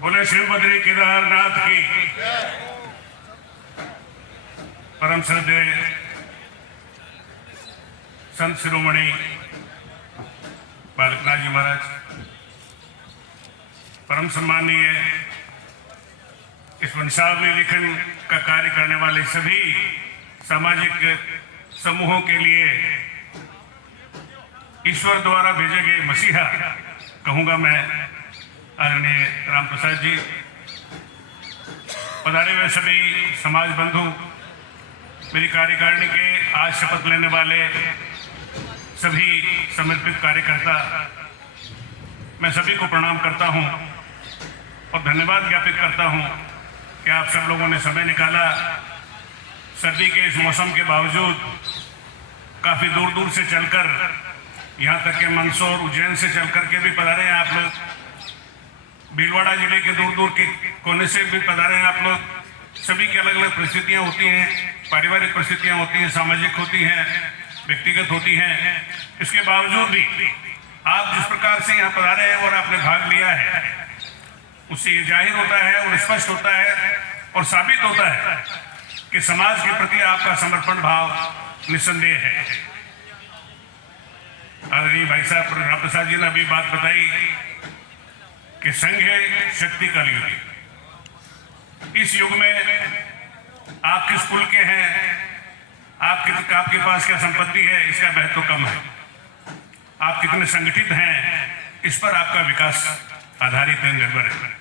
बोले शिव बद्री केदारनाथ की। परम श्रद्धेय संत शिरोमणि बालकनाथ जी महाराज, परम सम्मानीय इस वंशावली लेखन का कार्य करने वाले सभी सामाजिक समूहों के लिए ईश्वर द्वारा भेजे गए मसीहा कहूंगा मैं, आदरणीय राम प्रसाद जी, पधारे हुए सभी समाज बंधु, मेरी कार्यकारिणी के आज शपथ लेने वाले सभी समर्पित कार्यकर्ता, मैं सभी को प्रणाम करता हूं और धन्यवाद ज्ञापित करता हूं कि आप सब लोगों ने समय निकाला। सर्दी के इस मौसम के बावजूद काफ़ी दूर दूर से चलकर, यहाँ तक के मंदसौर उज्जैन से चलकर के भी पधारे हैं आप लोग, भीलवाड़ा जिले के दूर दूर के कोने से भी पधारे हैं आप लोग। सभी की अलग अलग परिस्थितियाँ होती हैं, पारिवारिक परिस्थितियाँ होती हैं, सामाजिक होती हैं, व्यक्तिगत होती हैं। इसके बावजूद भी आप जिस प्रकार से यहाँ पधारे हैं और आपने भाग लिया है, उससे ये जाहिर होता है और स्पष्ट होता है और साबित होता है कि समाज के प्रति आपका समर्पण भाव निस्संदेह है। आदरणीय भाई साहब राम प्रसाद जी ने अभी बात बताई कि संघ है शक्ति का युग। इस युग में आप किस कुल के हैं, आपके पास क्या संपत्ति है, इसका महत्व कम है। आप कितने संगठित हैं, इस पर आपका विकास आधारित है, निर्भर है।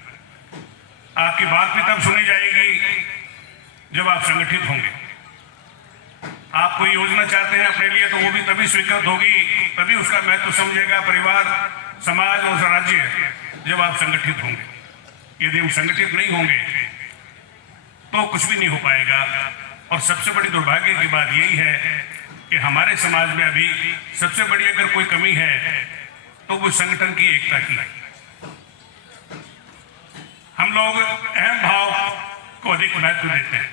आपकी बात भी तब सुनी जाएगी जब आप संगठित होंगे। आप कोई योजना चाहते हैं अपने लिए, तो वो भी तभी स्वीकृत होगी, तभी उसका महत्व समझेगा परिवार, समाज और राज्य, जब आप संगठित होंगे। यदि हम संगठित नहीं होंगे तो कुछ भी नहीं हो पाएगा। और सबसे बड़ी दुर्भाग्य की बात यही है कि हमारे समाज में अभी सबसे बड़ी अगर कोई कमी है तो वो संगठन की एकता की है। हम लोग अहम भाव को अधिक महत्व देते हैं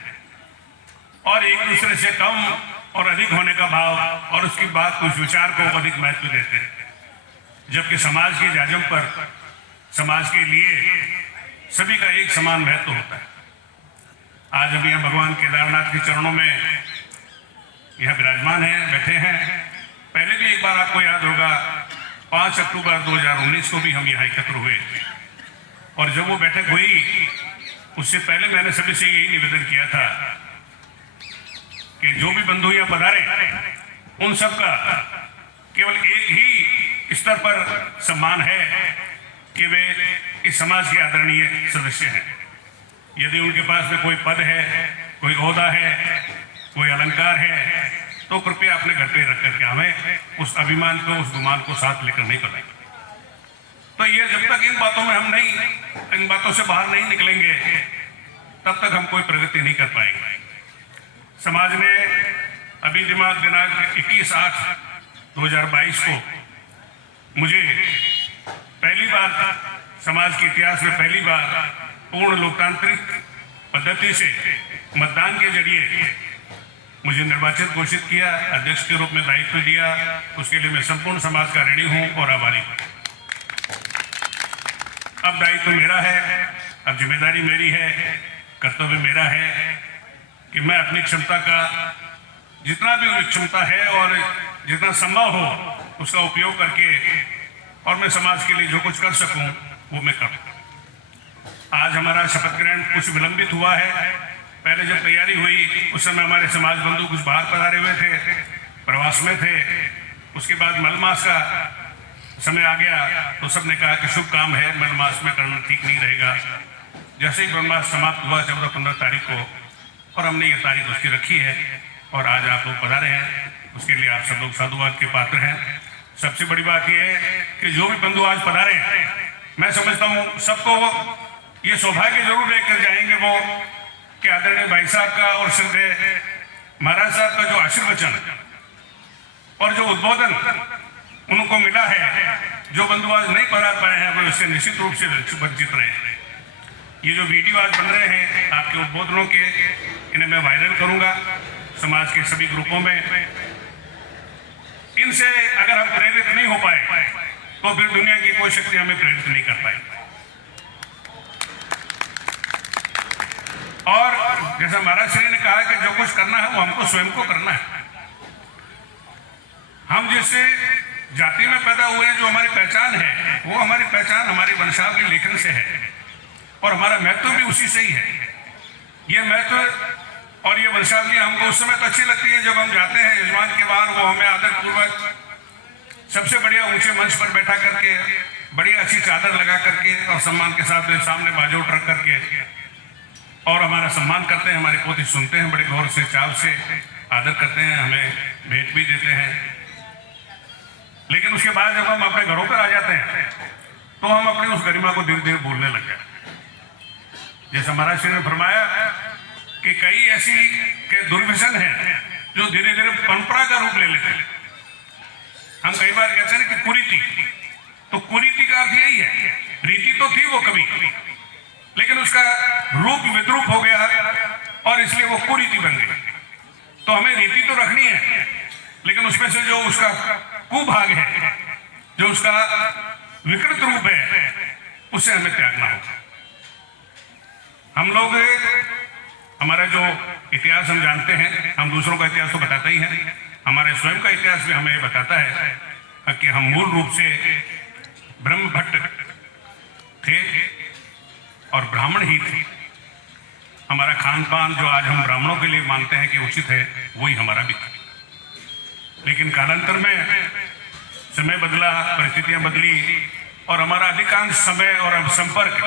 और एक दूसरे से कम और अधिक होने का भाव और उसकी बात, कुछ विचार को अधिक महत्व देते हैं, जबकि समाज के जाजम पर, समाज के लिए सभी का एक समान महत्व होता है। आज हम यहाँ भगवान केदारनाथ के चरणों में यहाँ विराजमान हैं, बैठे हैं। पहले भी एक बार आपको याद होगा 5 अक्टूबर 2019 को भी हम यहाँ एकत्र हुए और जब वो बैठक हुई उससे पहले मैंने सभी से यही निवेदन किया था कि जो भी बंधु यहाँ पधारे उन सब का केवल एक ही स्तर पर सम्मान है कि वे इस समाज के आदरणीय सदस्य हैं। यदि उनके पास में कोई पद है, कोई ओहदा है, कोई अलंकार है, तो कृपया अपने घर पे रख करके हमें उस अभिमान को, उस गुमान को साथ लेकर नहीं करना। तो ये जब तक इन बातों से बाहर नहीं निकलेंगे तब तक हम कोई प्रगति नहीं कर पाएंगे। समाज ने अभी दिनांक 21/8/2022 को मुझे पहली बार समाज के इतिहास में पहली बार पूर्ण लोकतांत्रिक पद्धति से मतदान के जरिए मुझे निर्वाचित घोषित किया, अध्यक्ष के रूप में दायित्व दिया। उसके लिए मैं संपूर्ण समाज का ऋणी हूं और आभारी हूं। अब दायित्व मेरा है, अब जिम्मेदारी मेरी है, कर्तव्य मेरा है कि मैं अपनी क्षमता का जितना भी क्षमता है और जितना संभव हो उसका उपयोग करके और मैं समाज के लिए जो कुछ कर सकूं वो मैं करूं। आज हमारा शपथ ग्रहण कुछ विलंबित हुआ है। पहले जब तैयारी हुई उस समय हमारे समाज बंधु कुछ बाहर पधारे हुए थे, प्रवास में थे। उसके बाद मलमास का समय आ गया तो सबने कहा कि शुभ काम है, मलमास में करना ठीक नहीं रहेगा। जैसे ही मलमास समाप्त हुआ 14-15 तारीख को, और हमने ये तारीख उसकी रखी है और आज आप लोग पधारे हैं, उसके लिए आप सब लोग साधुवाद के पात्र हैं। सबसे बड़ी बात यह है कि जो भी बंधु आज पधारे हैं, मैं समझता हूँ सबको ये सौभाग्य जरूर लेकर जाएंगे वो कि आदरणीय भाई साहब का और श्रद्धेय महाराज साहब का जो आशीर्वचन और जो उद्बोधन उनको मिला है, जो बंधु आज नहीं पधार पाए हैं वो इससे निश्चित रूप से वंचित रहे हैं। ये जो वीडियो आज बन रहे हैं आपके उद्बोधनों के, इन्हें मैं वायरल करूंगा समाज के सभी ग्रुपों में। इनसे अगर हम प्रेरित नहीं हो पाए तो फिर दुनिया की कोई शक्ति हमें प्रेरित नहीं कर पाएगी। और जैसा महाराज श्री ने कहा कि जो कुछ करना है वो हमको स्वयं को करना है। हम जिस जाति में पैदा हुए हैं, जो हमारी पहचान है, वो हमारी पहचान हमारी वंशावली लेखन से है और हमारा महत्व भी उसी से ही है। ये महत्व और ये वंशावली हमको उस समय तो अच्छी लगती है जब हम जाते हैं यजमान के बाहर, वो हमें आदरपूर्वक सबसे बढ़िया ऊंचे मंच पर बैठा करके, बढ़िया अच्छी चादर लगा करके और सम्मान के साथ सामने बाजोट रख करके और हमारा सम्मान करते हैं। हमारी पोथी सुनते हैं, बड़े गौर से, चाव से आदर करते हैं, हमें भेंट भी देते हैं। लेकिन उसके बाद जब हम अपने घरों पर आ जाते हैं तो हम अपनी उस गरिमा को धीरे धीरे भूलने लग गए। जैसा महाराज श्री ने फरमाया कि कई ऐसी के दुर्व्यसन हैं जो धीरे धीरे परंपरा का रूप ले लेते हैं। हम कई बार कहते हैं कि कुरीति, तो कुरीति का अर्थ यही है, रीति तो थी वो कभी, लेकिन उसका रूप विद्रूप हो गया और इसलिए वो कुरीति बन गई। तो हमें रीति तो रखनी है, लेकिन उसमें से जो उसका कुभाग है, जो उसका विकृत रूप है, उसे हमें त्यागना होगा। हम लोग, हमारा जो इतिहास हम जानते हैं, हम दूसरों का इतिहास तो बताते ही हैं, हमारे स्वयं का इतिहास भी हमें बताता है कि हम मूल रूप से ब्रह्म भट्ट थे और ब्राह्मण ही थे। हमारा खान पान जो आज हम ब्राह्मणों के लिए मानते हैं कि उचित है, वही हमारा भी था। लेकिन कालांतर में समय बदला, परिस्थितियां बदली और हमारा अधिकांश समय और संपर्क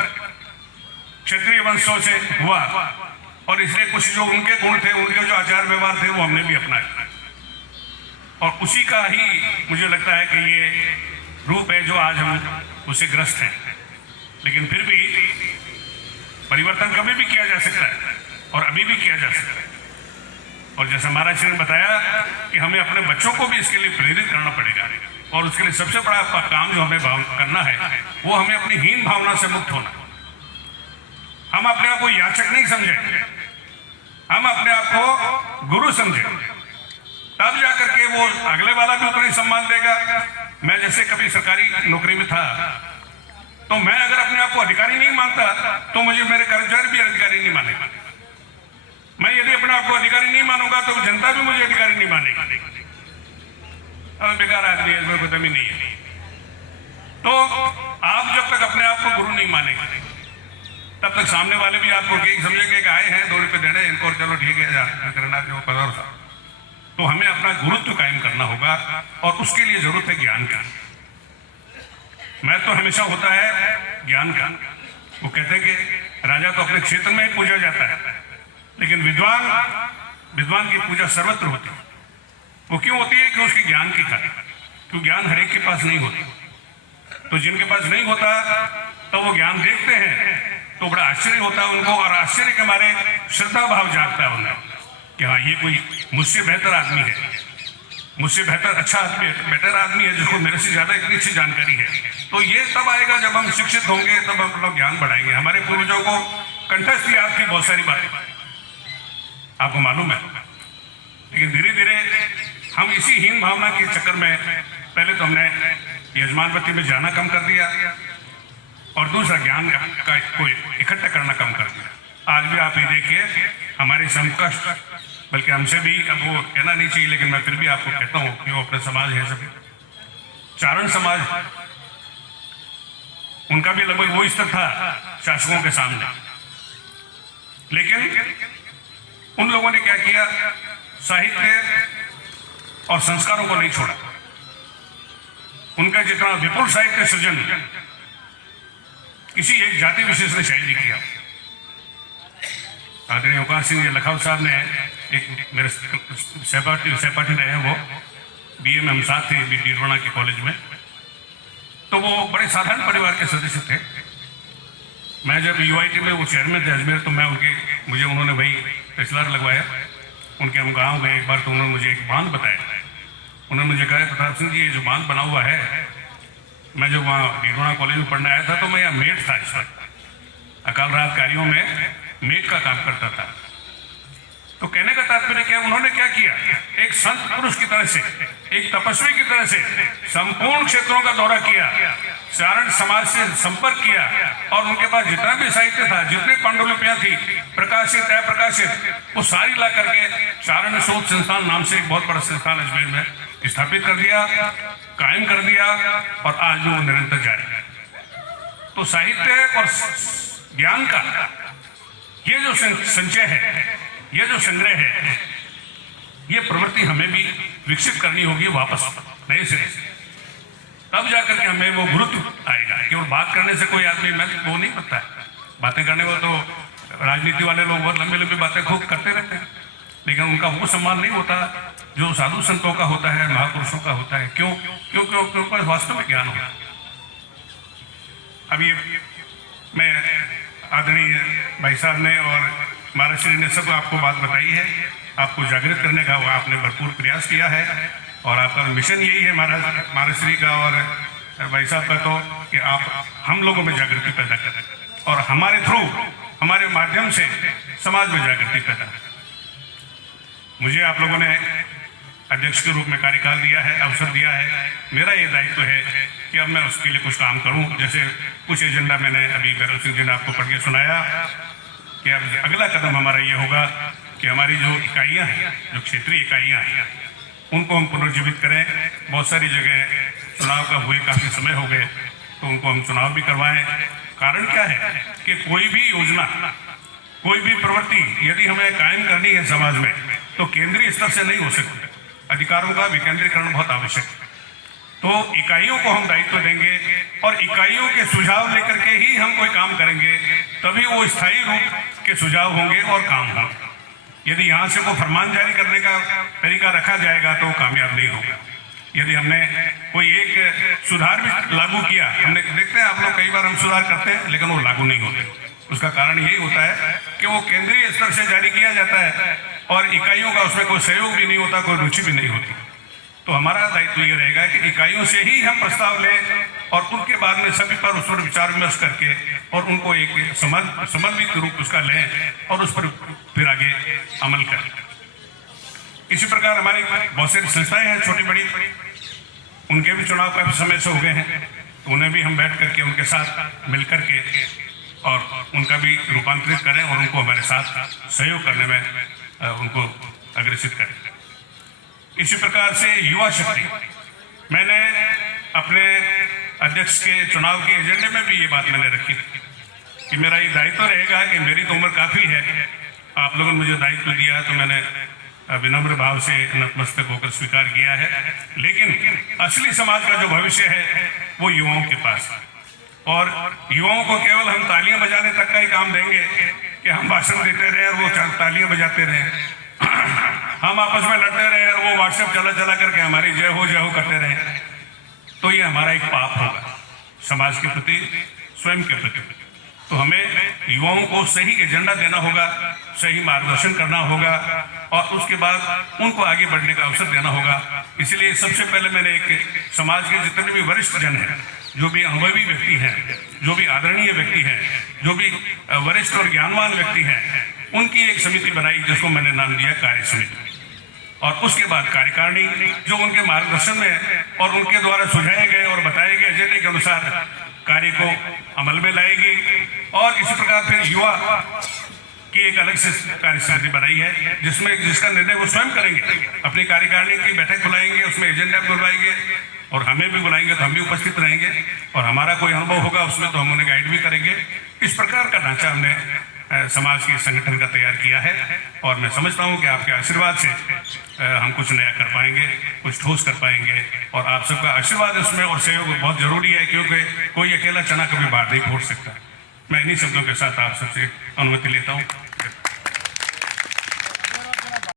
क्षत्रिय वंशों से हुआ और इसलिए कुछ जो उनके गुण थे, उनके जो आचार व्यवहार थे, वो हमने भी अपनाए और उसी का ही मुझे लगता है कि ये रूप है जो आज हम उससे ग्रस्त हैं। लेकिन फिर भी परिवर्तन कभी भी किया जा सकता है और अभी भी किया जा सकता है। और जैसा महाराज श्री ने बताया कि हमें अपने बच्चों को भी इसके लिए प्रेरित करना पड़ेगा और उसके लिए सबसे बड़ा काम जो हमें करना है वो हमें अपनी हीन भावना से मुक्त होना। हम अपने आप को याचक नहीं समझे, हम अपने आप को गुरु समझे, तब जाकर के वो अगले वाला भी उतना ही सम्मान देगा। मैं जैसे कभी सरकारी नौकरी में था तो मैं अगर अपने आप को अधिकारी नहीं मानता तो मुझे मेरे कर्मचारी भी अधिकारी नहीं मानेगा। मैं यदि अपने आप को अधिकारी नहीं मानूंगा तो जनता भी मुझे अधिकारी नहीं मानेगी। अब बेकार आदमी है, इसमें कोई दम ही नहीं है। तो आप जब तक अपने आप को गुरु नहीं मानेंगे तब तक सामने वाले भी आपको समझेंगे कि आए हैं 2 रुपये देने इनको, चलो ठीक है करना जो पदार्थ। तो हमें अपना गुरुत्व कायम करना होगा और उसके लिए जरूरत है ज्ञान का। मैं तो हमेशा होता है ज्ञान का। वो कहते हैं कि राजा तो अपने क्षेत्र में ही पूजा जाता है, लेकिन विद्वान की पूजा सर्वत्र होती है। वो क्यों होती है? कि उसके ज्ञान की खातिर, क्योंकि ज्ञान हर एक के पास नहीं होती। तो जिनके पास नहीं होता तो वो ज्ञान देखते हैं तो बड़ा आश्चर्य होता है उनको, और आश्चर्य के मारे श्रद्धा भाव जागता है उन्हें कि हाँ ये कोई मुझसे बेहतर आदमी है, मुझसे बेहतर अच्छा आदमी, बेटर आदमी है जिसको मेरे से ज्यादा इतनी अच्छी जानकारी है। तो ये तब आएगा जब हम शिक्षित होंगे, तब हम लोग ज्ञान बढ़ाएंगे। हमारे पूर्वजों को कंठस्थ याद थी बहुत सारी बातें, आपको मालूम है, लेकिन धीरे धीरे हम इसी हीन भावना के चक्कर में पहले तो हमने यजमानवती में जाना कम कर दिया और दूसरा ज्ञान का कोई इकट्ठा करना कम कर दिया। आज भी आप ये देखिए हमारे समकक्ष, बल्कि हमसे भी, अब वो कहना नहीं चाहिए लेकिन मैं फिर भी आपको कहता हूँ कि वो अपना समाज है, सब चारण समाज, उनका भी लगभग वो स्तर था शासकों के सामने। लेकिन उन लोगों ने क्या किया, साहित्य और संस्कारों को नहीं छोड़ा। उनका जितना विपुल साहित्य सृजन किसी एक जाति विशेष ने शायद नहीं किया। आदरणीय ओंकार सिंह जी लखावत साहब ने, एक मेरे सहपाठी रहे हैं, वो बीए में हम साथ थे डीडवाना के कॉलेज में। तो वो बड़े साधारण परिवार के सदस्य थे। मैं जब यूआईटी में वो चेयरमैन थे अजमेर, तो मुझे उन्होंने भाई तहसीलदार लगवाया। उनके हम गाँव गए एक बार, तो उन्होंने मुझे एक बांध बताया। उन्होंने मुझे कहा प्रताप सिंह जी ये जो बांध बना हुआ है, मैं जब वहाँ डीडवाना कॉलेज में पढ़ने आया था तो मैं यहाँ मेट था, इस वक्त अकाल राहत कार्यों में मेट का काम करता था। तो कहने का तात्पर्य क्या, उन्होंने क्या किया, एक संत पुरुष की तरह से, एक तपस्वी की तरह से संपूर्ण क्षेत्रों का दौरा किया, चारण समाज से संपर्क किया और उनके पास जितना भी साहित्य था, जितनी पांडुलिपियां थी, प्रकाशित अप्रकाशित वो सारी ला करके चारण शोध संस्थान नाम से एक बहुत बड़ा संस्थान अजमेर में स्थापित कर दिया, कायम कर दिया, और आज भी वो निरंतर जारी है। तो साहित्य और ज्ञान का ये जो संचय है, ये जो संग्रह है, ये प्रवृत्ति हमें भी विकसित करनी होगी वापस नए सिरे से, तब जाकर के हमें वो गुरुत्व आएगा। केवल बात करने से कोई आदमी वो नहीं बनता है। बातें करने को तो राजनीति वाले लोग बहुत लंबी लंबी बातें खूब करते रहते हैं, लेकिन उनका वो सम्मान नहीं होता जो साधु संतों का होता है, महापुरुषों का होता है। क्यों? क्योंकि वास्तव में ज्ञान होता है। अभी मैं आदरणीय भाई साहब ने और महाराज श्री ने सब आपको बात बताई है, आपको जागृत करने का आपने भरपूर प्रयास किया है, और आपका मिशन यही है महाराज श्री का और भाई साहब का, तो कि आप हम लोगों में जागृति पैदा करें और हमारे थ्रू, हमारे माध्यम से समाज में जागृति पैदा करें। मुझे आप लोगों ने अध्यक्ष के रूप में कार्यकाल दिया है, अवसर दिया है, मेरा ये दायित्व है कि अब मैं उसके लिए कुछ काम करूं। जैसे कुछ एजेंडा मैंने अभी भैरव सिंह जी ने आपको पढ़ के सुनाया कि अब अगला कदम हमारा ये होगा कि हमारी जो इकाइयाँ हैं, जो क्षेत्रीय इकाइयाँ हैं, उनको हम पुनर्जीवित करें। बहुत सारी जगह चुनाव का हुए काफ़ी समय हो गए, तो उनको हम चुनाव भी करवाएं। कारण क्या है कि कोई भी योजना, कोई भी प्रवृत्ति यदि हमें कायम करनी है समाज में, तो केंद्रीय स्तर से नहीं हो सकती। अधिकारों का विकेंद्रीकरण बहुत आवश्यक है। तो इकाइयों को हम दायित्व देंगे और इकाइयों के सुझाव लेकर के ही हम कोई काम करेंगे, तभी वो स्थायी रूप के सुझाव होंगे और काम होंगे। यदि यहाँ से वो फरमान जारी करने का तरीका रखा जाएगा तो कामयाब नहीं होगा। यदि हमने कोई एक सुधार भी लागू किया, हमने देखते हैं आप लोग कई बार हम सुधार करते हैं लेकिन वो लागू नहीं होते, उसका कारण यही होता है कि वो केंद्रीय स्तर से जारी किया जाता है और इकाइयों का उसमें कोई सहयोग भी नहीं होता, कोई रुचि भी नहीं होती। तो हमारा दायित्व ये रहेगा कि इकाइयों से ही हम प्रस्ताव लें और उनके बाद में सभी पर उस पर विचार विमर्श करके और उनको एक समन्वित रूप उसका लें और उस पर फिर आगे अमल करें। इसी प्रकार हमारी बहुत सारी संस्थाएं हैं छोटी बड़ी, उनके भी चुनाव काफी समय से हो गए हैं, तो उन्हें भी हम बैठ करके उनके साथ मिल करके और उनका भी रूपांतरित करें और उनको हमारे साथ सहयोग करने में उनको अग्रसित करें। इसी प्रकार से युवा शक्ति, मैंने अपने अध्यक्ष के चुनाव के एजेंडे में भी ये बात मैंने रखी कि मेरा ये दायित्व रहेगा कि मेरी तो उम्र काफ़ी है, आप लोगों ने मुझे दायित्व दिया है तो मैंने विनम्र भाव से नतमस्तक होकर स्वीकार किया है। लेकिन असली समाज का जो भविष्य है वो युवाओं के पास है, और युवाओं को केवल हम तालियां बजाने तक का ही काम देंगे कि हम भाषण देते रहे और वो तालियां बजाते रहे, हम आपस में लड़ते रहे और वो व्हाट्सएप चला करके हमारी जय हो करते रहे, तो ये हमारा एक पाप होगा समाज के प्रति, स्वयं के प्रति। तो हमें युवाओं को सही एजेंडा देना होगा, सही मार्गदर्शन करना होगा और उसके बाद उनको आगे बढ़ने का अवसर देना होगा। इसलिए सबसे पहले मैंने एक समाज के जितने भी वरिष्ठ जन हैं, जो भी अनुभवी व्यक्ति हैं, जो भी आदरणीय व्यक्ति हैं, जो भी वरिष्ठ और ज्ञानवान व्यक्ति हैं, उनकी एक समिति बनाई जिसको मैंने नाम दिया कार्य समिति, और उसके बाद कार्यकारिणी जो उनके मार्गदर्शन में और उनके द्वारा सुझाए गए और बताए गए एजेंडे के अनुसार कार्य को अमल में लाएगी। और इसी प्रकार फिर युवा की एक अलग से कार्य समिति बनाई है जिसका निर्णय वो स्वयं करेंगे, अपनी कार्यकारिणी की बैठक बुलाएंगे, उसमें एजेंडा बुलाएंगे और हमें भी बुलाएंगे तो हम भी उपस्थित रहेंगे, और हमारा कोई अनुभव होगा उसमें तो हम उन्हें गाइड भी करेंगे। इस प्रकार का ढांचा हमने समाज के संगठन का तैयार किया है, और मैं समझता हूं कि आपके आशीर्वाद से हम कुछ नया कर पाएंगे, कुछ ठोस कर पाएंगे, और आप सबका आशीर्वाद इसमें और सहयोग बहुत जरूरी है, क्योंकि कोई अकेला चना कभी बाहर नहीं फोड़ सकता। मैं इन्हीं शब्दों के साथ आप सबसे अनुमति लेता हूँ।